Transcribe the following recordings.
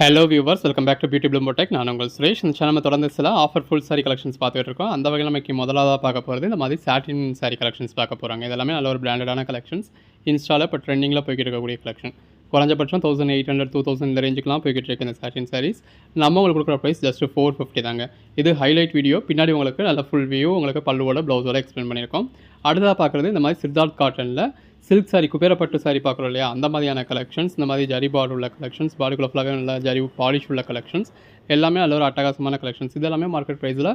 Hello viewers, welcome back to Beauty Bloom Tech. நான் உங்கள் சுரேஷ். இந்த சேனல் தொடர்ந்து சில ஆஃபர் ஃபுல் சாரி கலெக்ஷன்ஸ் பார்த்துட்டு இருக்கோம். அந்த வகையில் நமக்கு முதலாவதாக பார்க்க போகிறது இந்த மாதிரி சாட்டின் சாரி கலெக்ஷன்ஸ் பார்க்க போகிறாங்க. இதெல்லாமே நல்ல ஒரு பிராண்டடான கலெக்ஷன்ஸ். இன்ஸ்டாவில் இப்போ ட்ரெண்டிங்கில் போய்கிட்டு இருக்கக்கூடிய கலெக்ஷன். குறைஞ்சபட்சம் 1800 2000 இந்த ரேஞ்சுக்குலாம் போய்கிட்டு இருக்கு இந்த சாட்டின் சாரீஸ். நம்ம உங்களுக்கு கொடுக்குற ப்ரைஸ் ஜஸ்ட் 450 தாங்க. இது ஹைலைட் வீடியோ. பின்னாடி உங்களுக்கு நல்ல ஃபுல் வியூ உங்களுக்கு பல்லுவோட ப்ளவுஸோட எக்ஸ்பிளைன் பண்ணியிருக்கோம். அடுத்ததாக பார்க்குறது இந்த மாதிரி சித்தார்த் காட்டனில் சில்க் சாரி, குபேரப்பட்டு சாரி பார்க்குறோம் இல்லையா, அந்த மாதிரியான கலெக்ஷன்ஸ். இந்த மாதிரி ஜரி பார்டர் உள்ள கலெக்ஷன்ஸ், பாடிக்குள்ள ஃபுல்லாகவே நல்ல ஜரி பாலிஷ் உள்ள கலெக்ஷன்ஸ் எல்லாமே நல்ல ஒரு அட்டகாசமான கலெக்ஷன்ஸ். இது எல்லாமே மார்க்கெட் ப்ரைஸில்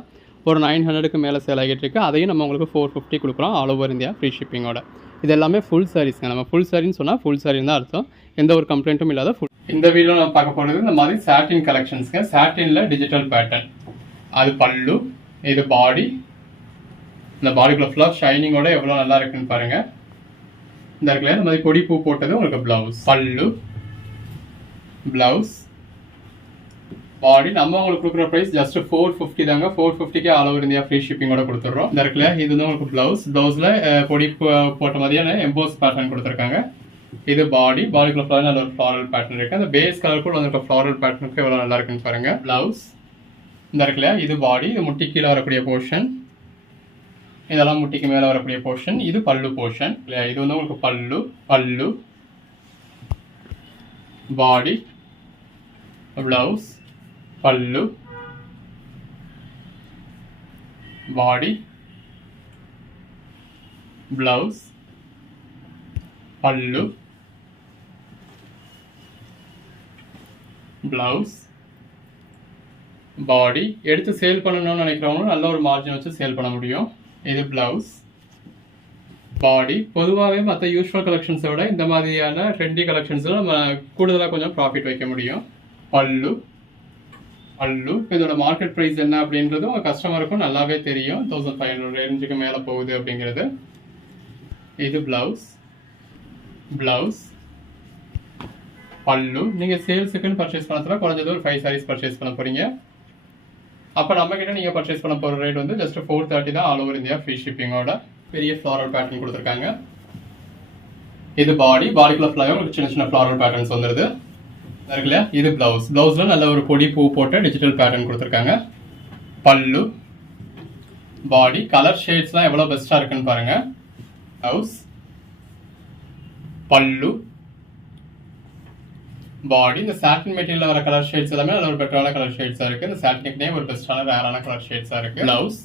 ஒரு 900க்கு மேலே சேல் ஆகிட்டு இருக்குது. அதையும் நம்ம உங்களுக்கு 450 கொடுக்குறோம், ஆல் ஓவர் இந்தியா ஃப்ரீ ஷிப்பிங்கோட. இது எல்லாமே ஃபுல் சாரீஸ்ங்க. நம்ம ஃபுல் சாரின்னு சொன்னால் ஃபுல் சாரின்னு தான் அர்த்தம், எந்த ஒரு கம்ப்ளைண்ட்டும் இல்லாத ஃபுல். இந்த வீடியோ நம்ம பார்க்க போகிறது இந்த மாதிரி சாட்டின் கலெக்ஷன்ஸ்ங்க. சாட்டினில் டிஜிட்டல் பேட்டர்ன், அது பல்லு, இது பாடி. இந்த பாடிக்குள்ள ஃபுல்லாக ஷைனிங்கோட எவ்வளோ நல்லா இருக்குன்னு பாருங்கள். இந்த இடத்துல இந்த மாதிரி கொடி பூ போட்டது உங்களுக்கு ப்ளவுஸ், பல்லு, ப்ளவுஸ், பாடி. நம்ம உங்களுக்கு கொடுக்குற ப்ரைஸ் ஜஸ்ட் 450 தாங்க. 450க்கு ஆல் ஓவர் இந்தியா ஃப்ரீ ஷிப்பிங்கோட கொடுத்துட்றோம். இந்த இடத்துல இது வந்து உங்களுக்கு ப்ளவுஸ், ப்ளவுஸில் கொடி போட்ட மாதிரியான எம்போஸ் பேட்டர்ன் கொடுத்துருக்காங்க. இது பாடி, பாடிக்குள்ள ஃபுல்லாக நல்ல ஒரு ஃப்ளாரல் பேட்டர்ன் இருக்குது. அந்த பேஸ் கலர் கூட வந்து ஃப்ளாரல் பேட்டர்னுக்கு எவ்வளோ நல்லா இருக்குன்னு பாருங்க. ப்ளவுஸ் இந்த இடத்துல இது பாடி, இது முட்டி கீழே வரக்கூடிய போர்ஷன், இதெல்லாம் முட்டிக்கு மேலே வரக்கூடிய போர்ஷன். இது பல்லு போர்ஷன். இது வந்து உங்களுக்கு பல்லு, பல்லு, பாடி, ப்ளவுஸ், பல்லு, பாடி, ப்ளவுஸ், பல்லு, ப்ளவுஸ், பாடி. எடுத்து சேல் பண்ணணும்னு நினைக்கிறவங்களும் நல்ல ஒரு மார்ஜின் வச்சு சேல் பண்ண முடியும். இது ப்ளவுஸ், பாடி. பொதுவாகவே மற்ற யூஸ்வல் கலெக்ஷன்ஸை விட இந்த மாதிரியான ட்ரெண்டி கலெக்ஷன்ஸில் நம்ம கூடுதலாக கொஞ்சம் ப்ராஃபிட் வைக்க முடியும். பல்லு, பல்லு. இதோட மார்க்கெட் ப்ரைஸ் என்ன அப்படின்றது உங்கள் கஸ்டமருக்கும் நல்லாவே தெரியும். 1500 ரேஞ்சுக்கு மேலே போகுது அப்படிங்கிறது. இது ப்ளவுஸ், ப்ளவுஸ், பல்லு. நீங்கள் சேல்ஸுக்குன்னு பர்ச்சேஸ் பண்ணதுல குறைஞ்சது ஒரு 5 சாரீஸ் பர்ச்சேஸ் பண்ண போகிறீங்க. அப்போ நம்மக்கிட்ட நீங்கள் பர்ச்சேஸ் பண்ண போகிற ரேட் வந்து ஜஸ்ட் 430 தான், ஆல் ஓவர் இந்தியா ஃப்ரீ ஷிப்பிங்கோட. பெரிய ஃப்ளாரல் பேட்டர்ன் கொடுத்துருக்காங்க. இது பாடி, பாடிக்குள்ள ஃபுல்லாக உங்களுக்கு சின்ன சின்ன ஃப்ளாரல் பேட்டர்ன்ஸ் வந்துடுது இருக்கு இல்லையா. இது ப்ளவுஸ், ப்ளவுஸில் நல்ல ஒரு கொடி பூ போட்டு டிஜிட்டல் பேட்டர்ன் கொடுத்துருக்காங்க. பல்லு, பாடி. கலர் ஷேட்ஸ்லாம் எவ்வளோ பெஸ்ட்டாக இருக்குன்னு பாருங்கள். ப்ளவுஸ், பல்லு, பாடி. இந்த சாட்டின் மெட்டீரியல் வர கலர் ஷேட்ஸ் எல்லாமே நல்ல ஒரு பெட்டரான கலர் ஷேட்ஸாக இருக்குது. இந்த சாட்டினுக்குனே ஒரு பெஸ்ட்டான ரேரான கலர் ஷேட்ஸாக இருக்குது. ப்ளவுஸ்,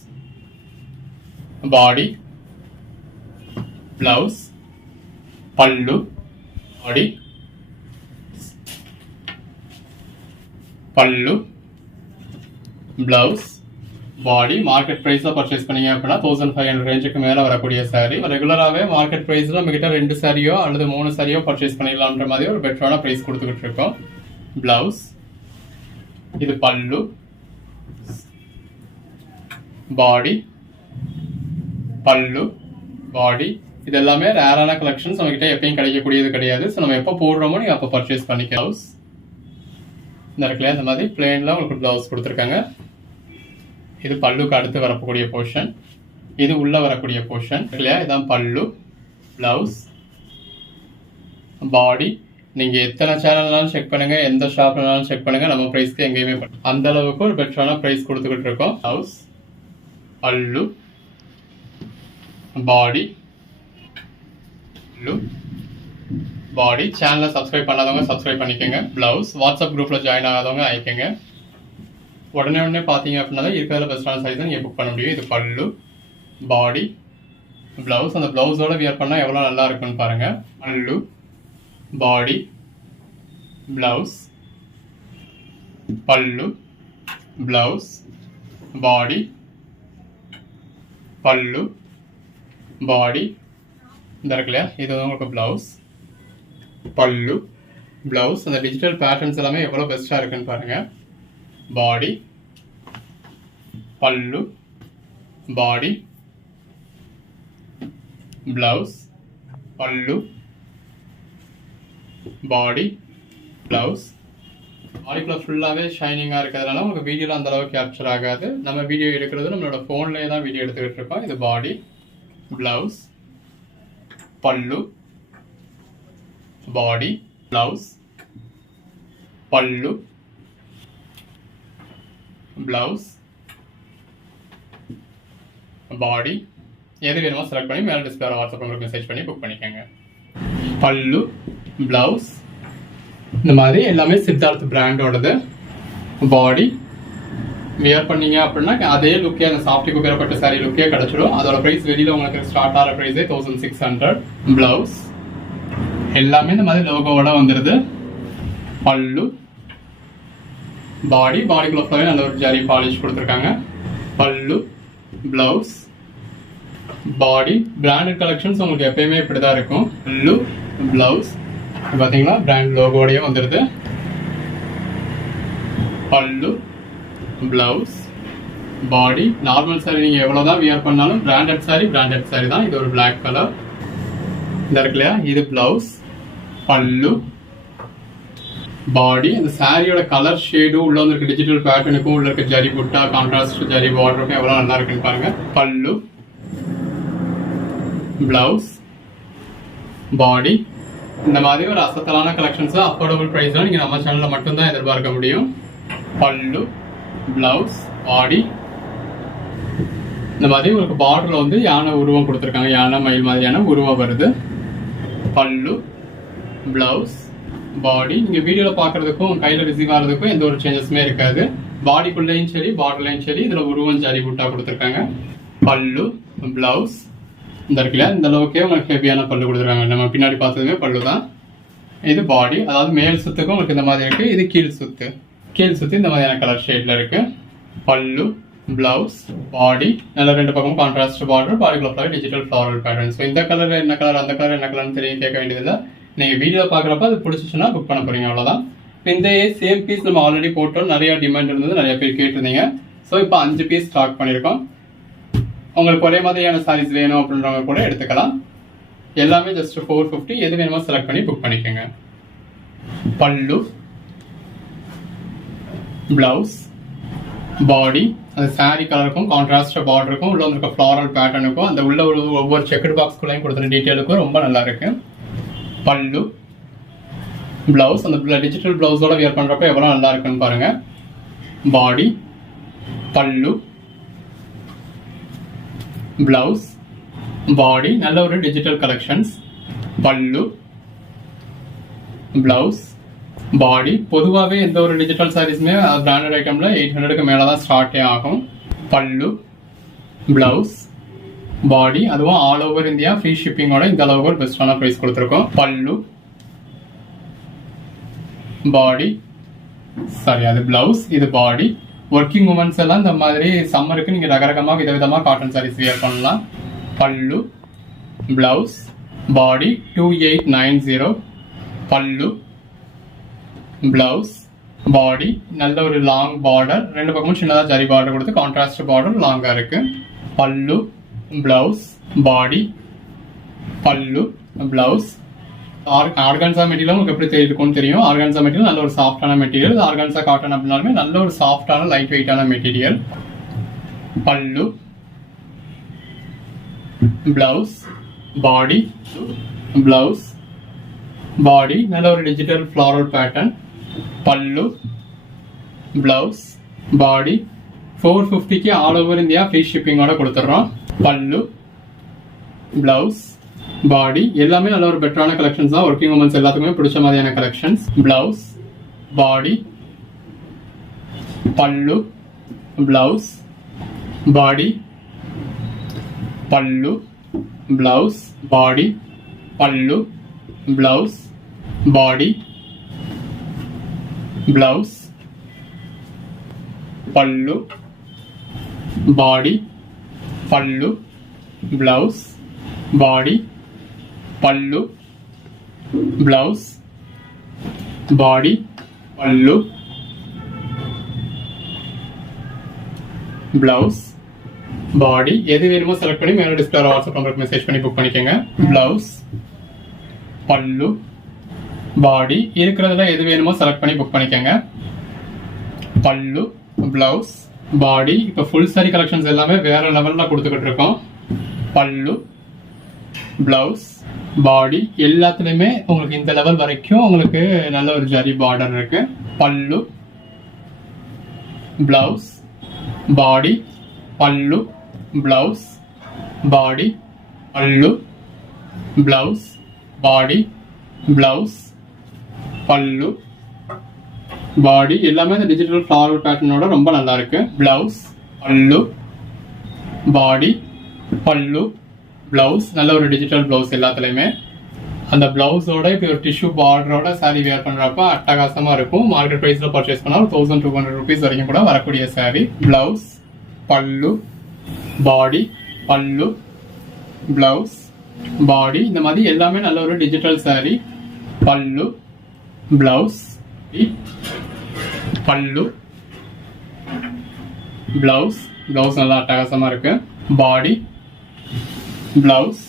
பாடி, ப்ளவுஸ், பல்லு, பாடி, பல்லு, ப்ளவுஸ், பாடி. மார்க்கெட் ப்ரைஸில் பர்ச்சேஸ் பண்ணீங்க அப்படின்னா 1500 ரேஞ்சுக்கு மேலே வரக்கூடிய சாரீ. ரெகுலராகவே மார்க்கெட் ப்ரைஸில் நம்மகிட்ட 2 சாரியோ அல்லது 3 சாரியோ பர்ச்சேஸ் பண்ணிடலான்ற மாதிரி ஒரு பெட்டரான ப்ரைஸ் கொடுத்துக்கிட்டு இருக்கோம். ப்ளவுஸ், இது பல்லு, பாடி, பல்லு, பாடி. இது எல்லாமே ரேரான கலெக்ஷன்ஸ். நம்மகிட்ட எப்பயும் கிடைக்கக்கூடியது கிடையாது. ஸோ நம்ம எப்போ போடுறோமோ நீங்கள் அப்போ பர்ச்சேஸ் பண்ணிக்கலாம். ப்ளவுஸ் இந்த இடத்துல இந்த மாதிரி பிளேனில் உங்களுக்கு ப்ளவுஸ் கொடுத்துருக்காங்க. இது பல்லுக்கு அடுத்து வரக்கூடிய போர்ஷன், இது உள்ள வரக்கூடிய போர்ஷன் இல்லையா. இதான் பல்லு, ப்ளவுஸ், பாடி. நீங்கள் எத்தனை சேனல்னாலும் செக் பண்ணுங்கள், எந்த ஷாப்னாலும் செக் பண்ணுங்கள், நம்ம ப்ரைஸ்க்கு எங்கேயுமே அந்த அளவுக்கு ஒரு பெட்டரான ப்ரைஸ் கொடுத்துக்கிட்டு இருக்கோம். ப்ளவுஸ், பல்லு, பாடி, பல்லு, பாடி. சேனலை சப்ஸ்கிரைப் பண்ணாதவங்க சப்ஸ்கிரைப் பண்ணிக்கோங்க. ப்ளவுஸ், வாட்ஸ்அப் குரூப்பில் ஜாயின் ஆகாதவங்க ஆயிக்கோங்க. உடனே பார்த்தீங்க அப்படின்னா தான் இருக்கிறதுல பெஸ்ட்டான சைஸ் நீங்கள் புக் பண்ண முடியும். இது பல்லு, பாடி, ப்ளவுஸ். அந்த ப்ளவுஸோட வியர் பண்ணால் எவ்வளோ நல்லா இருக்குன்னு பாருங்கள். பல்லு, பாடி, ப்ளவுஸ், பல்லு, ப்ளவுஸ், பாடி, பல்லு, பாடி. இந்த இருக்குல்லையா, இது வந்து உங்களுக்கு ப்ளவுஸ், பல்லு, ப்ளவுஸ். அந்த டிஜிட்டல் பேட்டர்ன்ஸ் எல்லாமே எவ்வளோ பெஸ்ட்டாக இருக்குன்னு பாருங்கள். பாடி, பல்லு, பாடி, ப்ளவுஸ், பல்லு, பாடி, ப்ளவுஸ். பாடிக்குள்ள ஃபுல்லாகவே ஷைனிங்காக இருக்கிறதுனால உங்களுக்கு வீடியோவில் அந்தளவுக்கு கேப்சர் ஆகாது. நம்ம வீடியோ எடுக்கிறது நம்மளோட ஃபோன்லேயே தான் வீடியோ எடுத்துக்கிட்டு இருக்கோம். இது பாடி, ப்ளவுஸ், பல்லு, பாடி, ப்ளவுஸ், பல்லு, ப்ளவுஸ், பாடி, எது வேணுமோ செலக்ட் பண்ணி மேலே டிஸ்பிளே வாட்ஸ்அப் நம்பருக்கு மெசேஜ் பண்ணி புக் பண்ணிக்கோங்க. பல்லு, ப்ளவுஸ், இந்த மாதிரி எல்லாமே சித்தார்த் பிராண்டோடது. பாடி வியர் பண்ணீங்க அப்படின்னா அதே லுக்கே, அந்த சாஃப்டி குப்பேரப்பட்ட சாரீ லுக்கே கிடச்சிடும். அதோட ப்ரைஸ் வெளியில் உங்களுக்கு ஸ்டார்ட் ஆகிற ப்ரைஸே 1600. ப்ளவுஸ் எல்லாமே இந்த மாதிரி லோகோவோட வந்துடுது. பல்லு, பாடி, பாடிக்குள்ள ஃபுல்லாகவே நல்ல ஒரு ஜரி பாலிஷ் கொடுத்துருக்காங்க. பல்லு, ப்ளவுஸ், பாடி, பிராண்டட் கலெக்ஷன்ஸ் உங்களுக்கு எப்பயுமே இப்படி தான் இருக்கும். பல்லு, ப்ளவுஸ் பார்த்தீங்களா பிராண்ட் லோகோடையே வந்துடுது. பல்லு, ப்ளவுஸ், பாடி. நார்மல் சாரி நீங்கள் எவ்வளோதான் வியர் பண்ணாலும் பிராண்டட் சாரி தான். இது ஒரு பிளாக் கலர் இந்த இருக்கு இல்லையா, இது ப்ளவுஸ். பல்லு, பாடி, அந்த சாரியோட கலர் ஷேடும் உள்ள வந்துருக்கு டிஜிட்டல் பேட்டர்னுக்கும் உள்ள இருக்க ஜரி புட்டா கான்ட்ராஸ்ட் ஜரி பார்டருக்கும் எவ்வளோ நல்லா இருக்குன்னு பாருங்க. பல்லு, ப்ளவுஸ், பாடி. இந்த மாதிரி ஒரு அசத்தலான கலெக்ஷன்ஸ் அஃபோர்டபுள் ப்ரைஸ்ல நீங்க நம்ம சேனல்ல மட்டும்தான் எதிர்பார்க்க முடியும். பல்லு, ப்ளவுஸ், பாடி. இந்த மாதிரி உங்களுக்கு பார்டர்ல வந்து யானை உருவம் கொடுத்துருக்காங்க. யானை மயில் மாதிரியான உருவம் வருது. பல்லு, ப்ளவுஸ், பாடி. நீங்க வீடியோல பாக்குறதுக்கும் கையில ரிசீவ் ஆகிறதுக்கும் எந்த ஒரு சேஞ்சஸுமே இருக்காது. பாடிக்குள்ளேயும் சரி பார்டர்லையும் சரி இதுல உருவம் ஜரி புட்டா கொடுத்துருக்காங்க. பல்லு, ப்ளவுஸ், இந்த இருக்குல்ல இந்த அளவுக்கே உங்களுக்கு ஹெவியான பல்லு கொடுத்துருக்காங்க. நம்ம பின்னாடி பார்த்ததுமே பல்லு தான். இது பாடி, அதாவது மேல் சுத்துக்கும் உங்களுக்கு இந்த மாதிரி இருக்கு. இது கீழ் சுத்து இந்த மாதிரியான கலர் ஷேட்ல இருக்கு. பல்லு, பிளவுஸ், பாடி, நல்ல ரெண்டு பக்கமும் கான்ட்ராஸ்ட் பார்டர், பாடிக்குள்ள டிஜிட்டல் ஃப்ளாரல் பேட்டர்ன். ஸோ இந்த கலர் என்ன கலர், அந்த கலர் என்ன கலர்னு தெரியும் கேட்க வேண்டியதில்லை. நீங்க வீடியோ பாக்குறப்ப அது பிடிச்சிச்சுன்னா புக் பண்ண போறீங்க, அவ்வளவுதான். இந்த சேம் பீஸ் நம்ம ஆல்ரெடி போட்டோம், நிறைய டிமாண்ட் இருந்தது, நிறைய பேர் கேட்டிருந்தீங்க. ஸோ இப்போ 5 பீஸ் ஸ்டாக் பண்ணியிருக்கோம். உங்களுக்கு ஒரே மாதிரியான சாரீஸ் வேணும் அப்படின்றவங்க கூட எடுத்துக்கலாம். எல்லாமே ஜஸ்ட் 450. எது வேணுமோ செலக்ட் பண்ணி புக் பண்ணிக்கோங்க. பல்லு, பிளவுஸ், பாடி, அந்த சாரி கலருக்கும் கான்ட்ராஸ்ட் பார்டருக்கும் உள்ள இருக்க ஃப்ளாரல் பேட்டர்னுக்கும் அந்த உள்ள ஒவ்வொரு செக்கட் பாக்ஸ்குள்ளையும் கொடுத்துருக்க டீட்டெயிலுக்கும் ரொம்ப நல்லா இருக்கு. பல்லு, பிளவுஸ், அந்த டிஜிட்டல் பிளவுஸோட வியர் பண்றப்ப எவ்வளவு நல்லா இருக்குன்னு பாருங்க. பாடி, பல்லு, பிளவுஸ், பாடி, நல்ல ஒரு டிஜிட்டல் கலெக்ஷன்ஸ். பல்லு, பிளவுஸ், பாடி. பொதுவாகவே எந்த ஒரு டிஜிட்டல் சாரீஸுமே பிராண்டட் ஐட்டம்ல 800க்கு மேல தான் ஸ்டார்டே ஆகும். பல்லு, பிளவுஸ், பாடி, அதுவும் ஆல் ஓவர் இந்தியா ஃப்ரீ ஷிப்பிங்கோட இந்த அளவுக்கு ஒரு பெஸ்டான பிரைஸ் கொடுத்துருக்கோம். பல்லு, பாடி, சாரி அது பிளவுஸ், இது பாடி. ஒர்க்கிங் உமன்ஸ் எல்லாம் இந்த மாதிரி சம்மருக்கு நீங்க ரகரகமா விதவிதமா காட்டன் சாரீஸ் வியர் பண்ணலாம். பல்லு, பிளவுஸ், பாடி 2890. பல்லு, பிளவுஸ், பாடி, நல்ல ஒரு லாங் பார்டர், ரெண்டு பக்கமும் சின்னதா ஜரி பார்டர் கொடுத்து கான்ட்ராஸ்ட் பார்டர் லாங்கா இருக்கு. பல்லு, பிளவுஸ், பாடி, பல்லு, பிளவுஸ். ஆர்கான்சா மெட்டீரியல் உங்களுக்கு எப்படி இருக்கும்னு தெரியும். ஆர்கான்சா மெட்டீரியல் நல்ல ஒரு சாஃப்டான மெட்டீரியல். ஆர்கான்சா காட்டன் அப்படின்னாலுமே நல்ல ஒரு சாஃப்டான லைட் வெயிட்டான மெட்டீரியல். பல்லு, பிளவுஸ், பாடி, பிளவுஸ், பாடி, நல்ல ஒரு டிஜிட்டல் ஃப்ளாரல் பேட்டர்ன். பல்லு, பிளவுஸ், பாடி. 450க்கு ஆல் ஓவர் இந்தியா ஃப்ரீ ஷிப்பிங்கோட கொடுத்துட்றோம். பல்லு, பிளவுஸ், பாடி, எல்லாமே நல்ல ஒரு பெட்டரான கலெக்ஷன்ஸ் தான். ஒர்க்கிங் உமன்ஸ் எல்லாத்துக்குமே பிடிச்ச மாதிரியான கலெக்ஷன்ஸ். பிளவுஸ், பாடி, பல்லு, பிளவுஸ், பாடி, பல்லு, பிளவுஸ், பாடி, பல்லு, பிளவுஸ், பாடி, பிளவுஸ், பல்லு, பாடி, பல்லு, பிளவுஸ், பாடி, பல்லு, பிளவுஸ், பாடி, பல்லு, பிளவுஸ், பாடி. எது வேணுமோ செலக்ட் பண்ணி மேல டிஸ்பிளே வாட்ஸ்அப் நம்பருக்கு மெசேஜ் பண்ணி புக் பண்ணிக்கோங்க. பிளவுஸ், பல்லு, பாடி, இருக்கிறதுல எது வேணுமோ செலக்ட் பண்ணி புக் பண்ணிக்கோங்க. பல்லு, பிளவுஸ், பாடி. இப்போ ஃபுல் சாரி கலெக்ஷன்ஸ் எல்லாமே வேற லெவல்ல கொடுத்துக்கிட்டு இருக்கோம். பல்லு, பிளவுஸ், பாடி, எல்லாத்துலயுமே உங்களுக்கு இந்த லெவல் வரைக்கும் உங்களுக்கு நல்ல ஒரு ஜரி பார்டர் இருக்கு. பல்லு, பிளவுஸ், பாடி பல்லு பிளவுஸ் பாடி பல்லு பிளவுஸ் பாடி பிளவுஸ் பல்லு பாடி எல்லாமே இந்த டிஜிட்டல் ஃப்ளாரல் பேட்டர்னோட ரொம்ப நல்லா இருக்கு. பிளவுஸ் பல்லு பாடி பல்லு பிளவுஸ் நல்ல ஒரு டிஜிட்டல் பிளவுஸ் எல்லாத்துலயுமே. அந்த பிளவுஸோட இப்போ ஒரு டிஷ்யூ பார்டரோட சாரி வேர் பண்றப்ப அட்டகாசமா இருக்கும். மார்க்கெட் பிரைஸ்ல பர்ச்சேஸ் பண்ணா 1200 rupees வரைக்கும் கூட வரக்கூடிய சாரி. பிளவுஸ் பல்லு பாடி பல்லு பிளவுஸ் பாடி இந்த மாதிரி எல்லாமே நல்ல ஒரு டிஜிட்டல் சாரி. பல்லு பிளவுஸ் பல்லு பிளவுஸ் பிளவுஸ் நல்லா அட்டகாசமா இருக்கு. பாடி பிளவுஸ்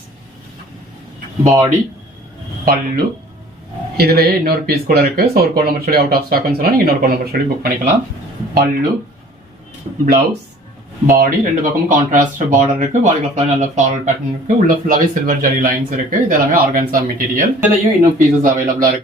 பாடி பல்லு இதுலயே இன்னொரு பீஸ் கூட இருக்கு. ஸோ ஒரு கோட் நம்பர் சொல்லி அவுட் ஆஃப் ஸ்டாக்னு சொன்னா நீங்க இன்னொரு கோட் நம்பர் சொல்லி புக் பண்ணிக்கலாம். பல்லு பிளவுஸ் பாடி ரெண்டு பக்கமும் கான்ட்ராஸ்ட் பார்டர் இருக்கு. பாடியில் ஃபுல்லாக நல்ல ஃப்ளாரல் பேட்டர்ன் இருக்கு. உள்ள ஃபுல்லாவே சில்வர் ஜரி லைன்ஸ் இருக்கு. இது எல்லாமே ஆர்கான்சா மெட்டீரியல். இதுலயும் இன்னும் பீசஸ் அவைலபிளா இருக்கு.